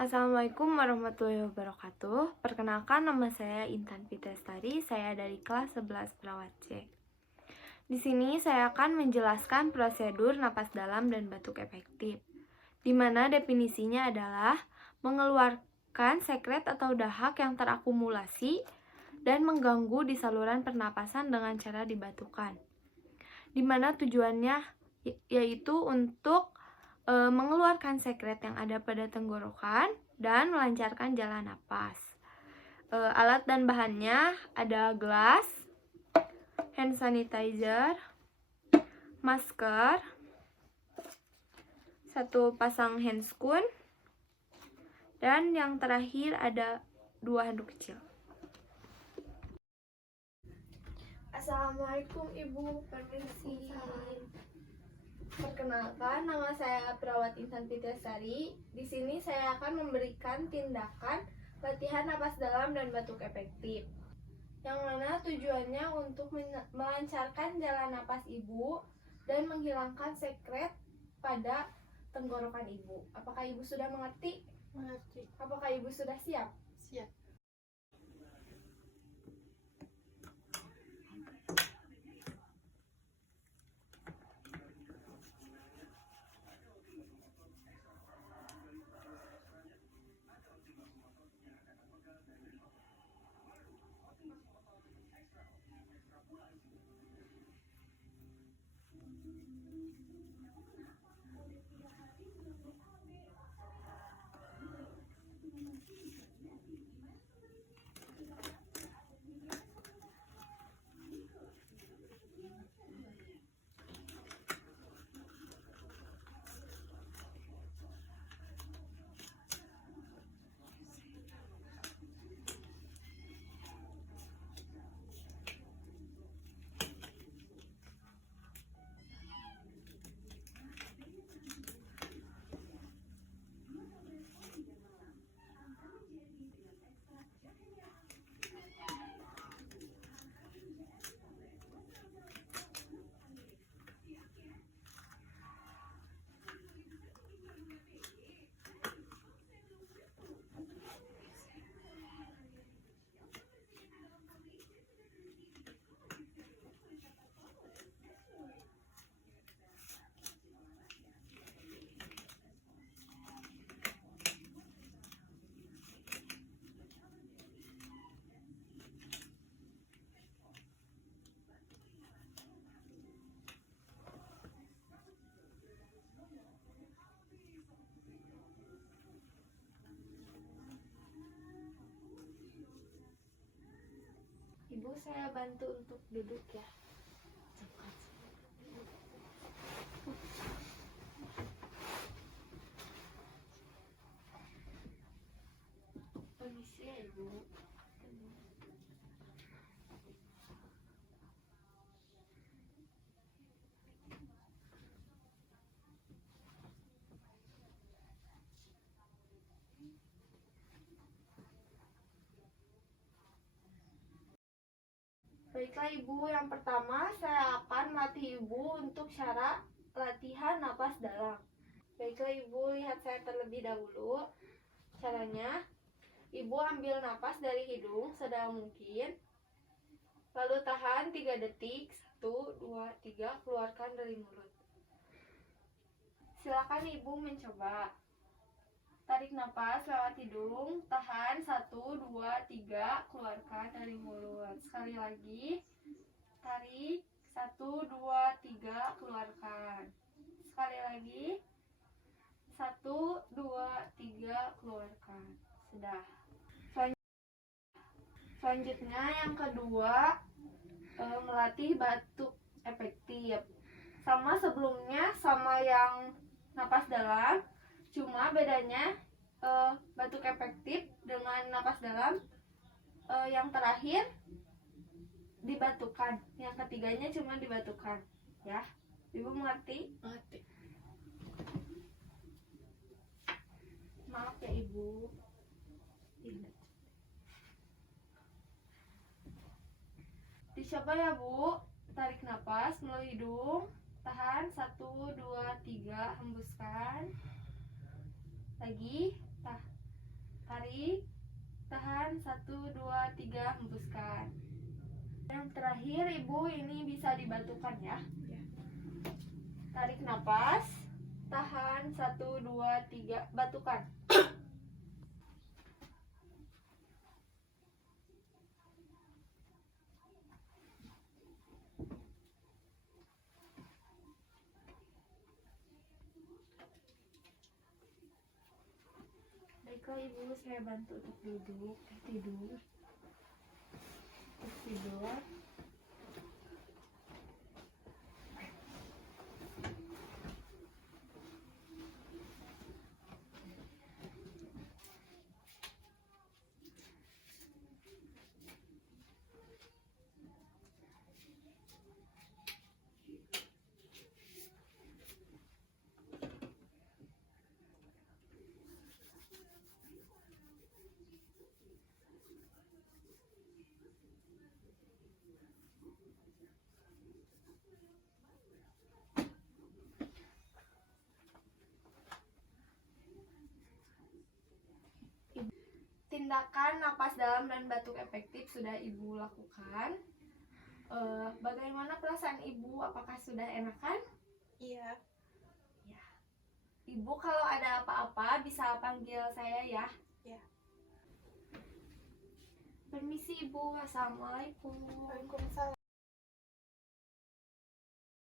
Assalamualaikum warahmatullahi wabarakatuh. Perkenalkan, nama saya Intan Fitrestari. Saya dari kelas 11 perawat C. Di sini saya akan menjelaskan prosedur napas dalam dan batuk efektif, di mana definisinya adalah mengeluarkan sekret atau dahak yang terakumulasi dan mengganggu di saluran pernapasan dengan cara dibatukan, di mana tujuannya yaitu untuk mengeluarkan sekret yang ada pada tenggorokan dan melancarkan jalan napas. Alat dan bahannya ada gelas, hand sanitizer, masker, satu pasang handscoon, dan yang terakhir ada 2 handuk kecil. Assalamualaikum Ibu, permisi. Perkenalkan, nama saya Perawat Intan Fitrestari. Di sini saya akan memberikan tindakan latihan napas dalam dan batuk efektif, yang mana tujuannya untuk melancarkan jalan napas Ibu dan menghilangkan sekret pada tenggorokan Ibu. Apakah Ibu sudah mengerti? Mengerti. Apakah Ibu sudah siap? Siap. Ibu, saya bantu untuk duduk ya. Permisi ya Ibu. Baiklah Ibu, yang pertama saya akan melatih Ibu untuk cara latihan napas dalam. Baiklah Ibu, lihat saya terlebih dahulu. Caranya, Ibu ambil napas dari hidung sedalam mungkin, lalu tahan 3 detik, 1, 2, 3, keluarkan dari mulut. Silakan Ibu mencoba. Tarik napas lewat hidung, tahan 1, 2, 3, keluarkan dari mulut. Sekali lagi, tarik 1, 2, 3, keluarkan. Sekali lagi, 1, 2, 3, keluarkan. Sudah. Selanjutnya yang kedua, melatih batuk efektif. Sama sebelumnya, sama yang napas dalam, cuma bedanya batuk efektif dengan napas dalam yang terakhir dibatukan, yang ketiganya cuma dibatukan, ya. Ibu mengerti? Mengerti. Maaf ya Ibu. Dicoba ya Bu. Tarik napas melalui hidung. Tahan 1, 2, 3. Hembuskan. Lagi. Tarik. Tahan 1, 2, 3. Hembuskan. Yang terakhir, Ibu, ini bisa dibatukan ya. Tarik napas. Tahan 1, 2, 3. Batukan. Baiklah Ibu, saya bantu untuk duduk, tidur. Tindakan napas dalam dan batuk efektif sudah Ibu lakukan. Bagaimana perasaan Ibu? Apakah sudah enakan? Iya. Ya. Ibu kalau ada apa-apa bisa panggil saya ya. Ya. Permisi Ibu. Assalamualaikum. Waalaikumsalam.